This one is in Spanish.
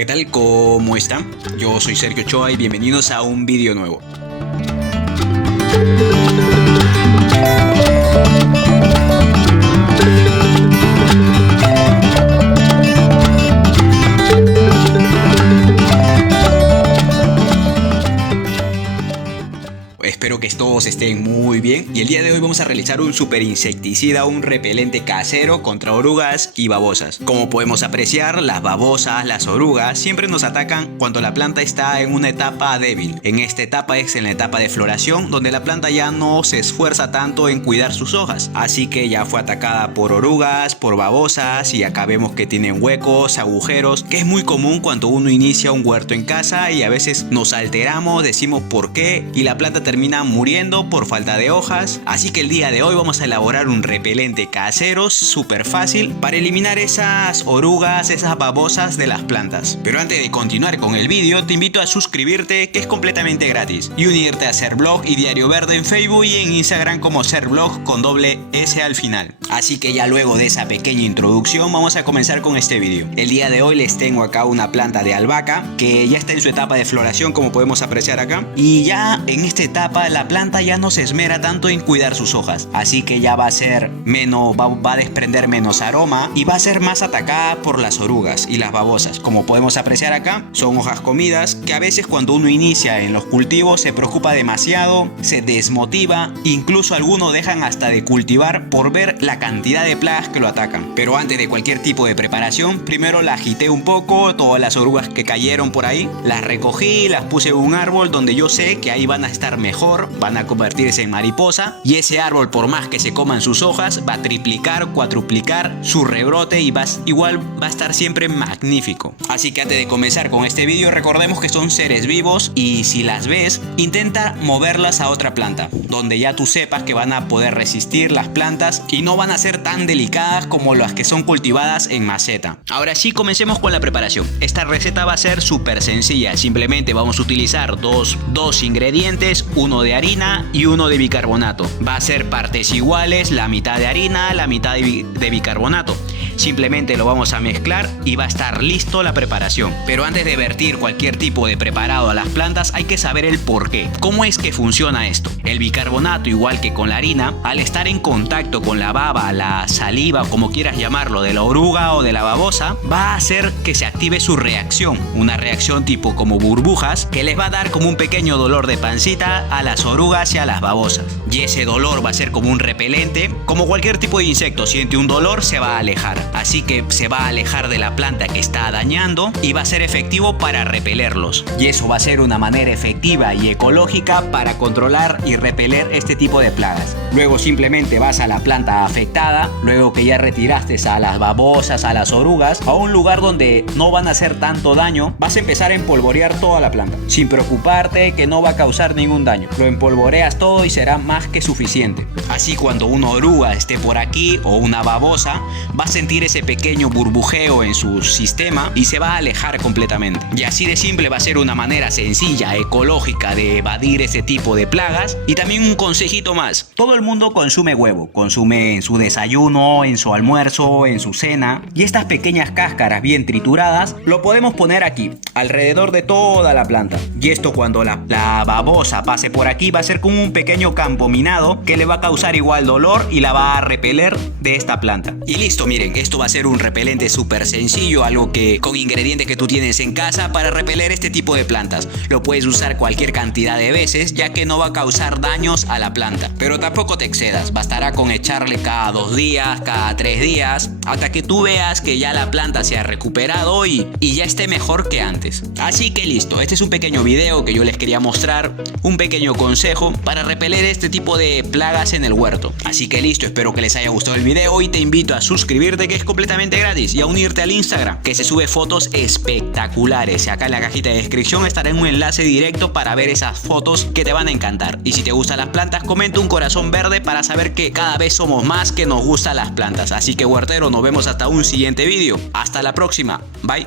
Hola, ¿qué tal? ¿Cómo están? Yo soy Sergio Ochoa y bienvenidos a un vídeo nuevo. Espero que todos estén muy bien y el día de hoy vamos a realizar un super insecticida, un repelente casero contra orugas y babosas. Como podemos apreciar, las babosas, las orugas siempre nos atacan cuando la planta está en una etapa débil. En esta etapa es en la etapa de floración, donde la planta ya no se esfuerza tanto en cuidar sus hojas. Así que ya fue atacada por orugas, por babosas, y acá vemos que tienen huecos, agujeros, que es muy común cuando uno inicia un huerto en casa y a veces nos alteramos, decimos por qué y la planta termina muriendo por falta de hojas. Así que el día de hoy vamos a elaborar un repelente casero súper fácil para eliminar esas orugas, esas babosas de las plantas. Pero antes de continuar con el vídeo, te invito a suscribirte, que es completamente gratis, y unirte a Serblog y Diario Verde en Facebook y en Instagram como Serblog con doble S al final. Así que ya luego de esa pequeña introducción vamos a comenzar con este vídeo. El día de hoy les tengo acá una planta de albahaca que ya está en su etapa de floración, como podemos apreciar acá, y ya en esta etapa la planta ya no se esmera tanto en cuidar sus hojas, así que ya va a ser menos, va a desprender menos aroma y va a ser más atacada por las orugas y las babosas. Como podemos apreciar acá, son hojas comidas que a veces cuando uno inicia en los cultivos se preocupa demasiado, se desmotiva, incluso algunos dejan hasta de cultivar por ver la cantidad de plagas que lo atacan. Pero antes de cualquier tipo de preparación, primero la agité un poco, todas las orugas que cayeron por ahí, las recogí, las puse en un árbol donde yo sé que ahí van a estar mejor, van a convertirse en mariposa, y ese árbol, por más que se coman sus hojas, va a triplicar, cuatruplicar su rebrote y igual va a estar siempre magnífico. Así que antes de comenzar con este vídeo, recordemos que son seres vivos y si las ves, intenta moverlas a otra planta donde ya tú sepas que van a poder resistir las plantas y no van a ser tan delicadas como las que son cultivadas en maceta. Ahora sí, comencemos con la preparación. Esta receta va a ser súper sencilla, simplemente vamos a utilizar dos ingredientes, uno de harina y uno de bicarbonato. Va a ser partes iguales, la mitad de harina, la mitad de bicarbonato. Simplemente lo vamos a mezclar y va a estar listo la preparación. Pero antes de vertir cualquier tipo de preparado a las plantas hay que saber el porqué. ¿Cómo es que funciona esto? El bicarbonato, igual que con la harina, al estar en contacto con la baba, la saliva, como quieras llamarlo, de la oruga o de la babosa, va a hacer que se active su reacción. Una reacción tipo como burbujas que les va a dar como un pequeño dolor de pancita a las orugas y a las babosas. Y ese dolor va a ser como un repelente. Como cualquier tipo de insecto, siente un dolor, se va a alejar. Así que se va a alejar de la planta que está dañando y va a ser efectivo para repelerlos. Y eso va a ser una manera efectiva y ecológica para controlar y repeler este tipo de plagas. Luego simplemente vas a la planta afectada, luego que ya retiraste a las babosas, a las orugas, a un lugar donde no van a hacer tanto daño, vas a empezar a empolvorear toda la planta, sin preocuparte que no va a causar ningún daño. Lo empolvoreas todo y será más que suficiente. Así cuando una oruga esté por aquí o una babosa, va a sentir ese pequeño burbujeo en su sistema y se va a alejar completamente. Y así de simple va a ser una manera sencilla, ecológica de evadir ese tipo de plagas. Y también un consejito más: todo el mundo consume huevo, consume en su desayuno, en su almuerzo, en su cena, y estas pequeñas cáscaras bien trituradas lo podemos poner aquí, alrededor de toda la planta. Y esto cuando la babosa pase por aquí va a ser como un pequeño campo minado que le va a causar igual dolor y la va a repeler de esta planta. Y listo, miren, esto va a ser un repelente súper sencillo, algo que con ingredientes que tú tienes en casa para repeler este tipo de plantas. Lo puedes usar cualquier cantidad de veces, ya que no va a causar daños a la planta. Pero tampoco te excedas, bastará con echarle cada 2 días, cada 3 días, hasta que tú veas que ya la planta se ha recuperado y ya esté mejor que antes. Así que listo, este es un pequeño video que yo les quería mostrar, un pequeño consejo para repeler este tipo de plagas en el huerto. Así que listo, espero que les haya gustado el video y te invito a suscribirte, que es completamente gratis, y a unirte al Instagram, que se sube fotos espectaculares. Acá en la cajita de descripción estará un enlace directo para ver esas fotos que te van a encantar. Y si te gustan las plantas, comenta un corazón verde para saber que cada vez somos más que nos gustan las plantas. Así que huertero, nos vemos hasta un siguiente vídeo. Hasta la próxima. Bye.